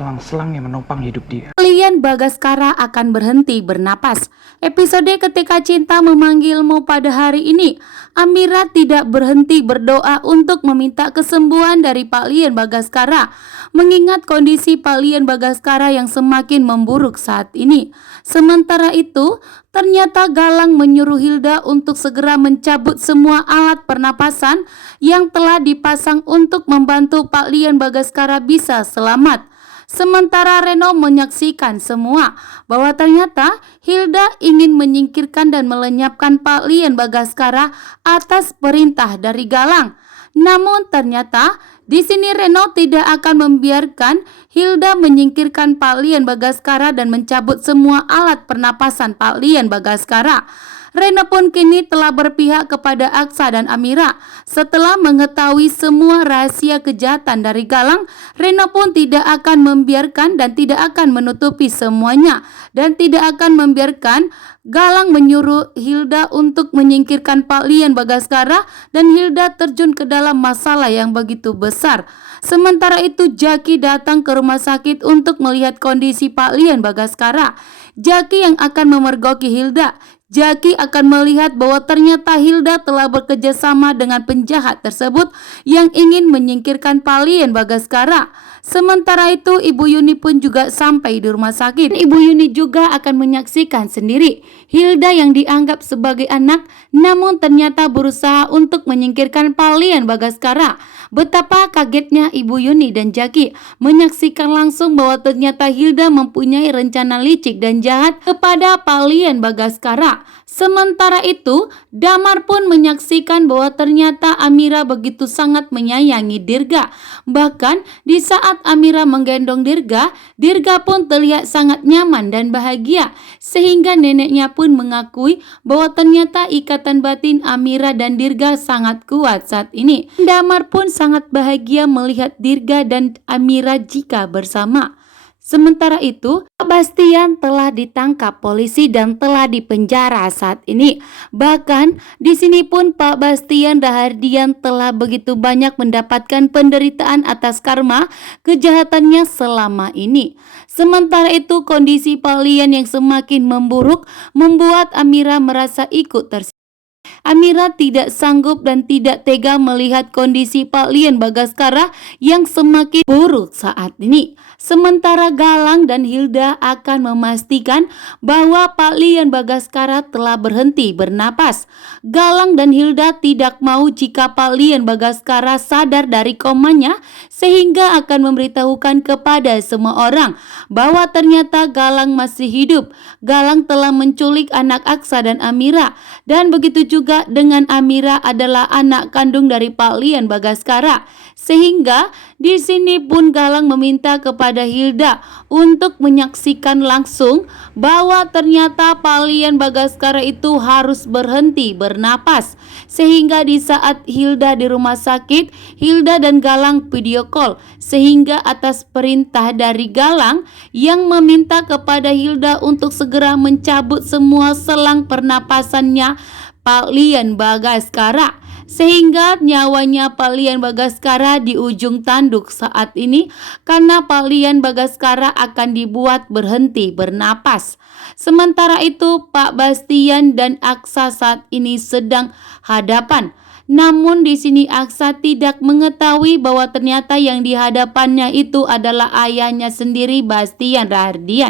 selang-selang yang menopang hidup dia. Kalian Bagaskara akan berhenti bernapas. Episode Ketika Cinta Memanggilmu pada hari ini, Amira tidak berhenti berdoa untuk meminta kesembuhan dari Pak Lian Bagaskara, mengingat kondisi Pak Lian Bagaskara yang semakin memburuk saat ini. Sementara itu, ternyata Galang menyuruh Hilda untuk segera mencabut semua alat pernapasan yang telah dipasang untuk membantu Pak Lian Bagaskara bisa selamat. Sementara Reno menyaksikan semua bahwa ternyata Hilda ingin menyingkirkan dan melenyapkan Pak Lian Bagaskara atas perintah dari Galang. Namun ternyata di sini Reno tidak akan membiarkan Hilda menyingkirkan Pak Lian Bagaskara dan mencabut semua alat pernapasan Pak Lian Bagaskara. Reno pun kini telah berpihak kepada Aksa dan Amira. Setelah mengetahui semua rahasia kejahatan dari Galang, Reno pun tidak akan membiarkan dan tidak akan menutupi semuanya, dan tidak akan membiarkan Galang menyuruh Hilda untuk menyingkirkan Pak Lian Bagaskara dan Hilda terjun ke dalam masalah yang begitu besar. Sementara itu Jaki datang ke rumah sakit untuk melihat kondisi Pak Lian Bagaskara. Jaki yang akan memergoki Hilda. Jaki akan melihat bahwa ternyata Hilda telah bekerja sama dengan penjahat tersebut yang ingin menyingkirkan Pak Lian Bagaskara. Sementara itu Ibu Yuni pun juga sampai di rumah sakit. Ibu Yuni juga akan menyaksikan sendiri Hilda yang dianggap sebagai anak namun ternyata berusaha untuk menyingkirkan Pak Lian Bagaskara. Betapa kagetnya Ibu Yuni dan Jaki menyaksikan langsung bahwa ternyata Hilda mempunyai rencana licik dan jahat kepada Pak Lian Bagaskara. Sementara itu, Damar pun menyaksikan bahwa ternyata Amira begitu sangat menyayangi Dirga. Bahkan di saat Amira menggendong Dirga, Dirga pun terlihat sangat nyaman dan bahagia. Sehingga neneknya pun mengakui bahwa ternyata ikatan batin Amira dan Dirga sangat kuat saat ini. Damar pun sangat bahagia melihat Dirga dan Amira jika bersama. Sementara itu, Pak Bastian telah ditangkap polisi dan telah dipenjara saat ini. Bahkan di sini pun Pak Bastian Rahardian telah begitu banyak mendapatkan penderitaan atas karma kejahatannya selama ini. Sementara itu kondisi Pak Lian yang semakin memburuk membuat Amira merasa ikut tersiksa. Amira tidak sanggup dan tidak tega melihat kondisi Pak Lian Bagaskara yang semakin buruk saat ini. Sementara Galang dan Hilda akan memastikan bahwa Pak Lian Bagaskara telah berhenti bernapas. Galang dan Hilda tidak mau jika Pak Lian Bagaskara sadar dari komanya sehingga akan memberitahukan kepada semua orang bahwa ternyata Galang masih hidup. Galang telah menculik anak Aksa dan Amira, dan begitu juga dengan Amira adalah anak kandung dari Pak Lian Bagaskara. Sehingga di sini pun Galang meminta kepada Hilda untuk menyaksikan langsung bahwa ternyata Pak Lian Bagaskara itu harus berhenti bernapas. Sehingga di saat Hilda di rumah sakit, Hilda dan Galang video call. Sehingga atas perintah dari Galang yang meminta kepada Hilda untuk segera mencabut semua selang pernapasannya Pak Lian Bagaskara, sehingga nyawanya Pak Lian Bagaskara di ujung tanduk saat ini karena Pak Lian Bagaskara akan dibuat berhenti bernapas. Sementara itu Pak Bastian dan Aksa saat ini sedang hadapan. Namun di sini Aksa tidak mengetahui bahwa ternyata yang di hadapannya itu adalah ayahnya sendiri, Bastian Rahardian.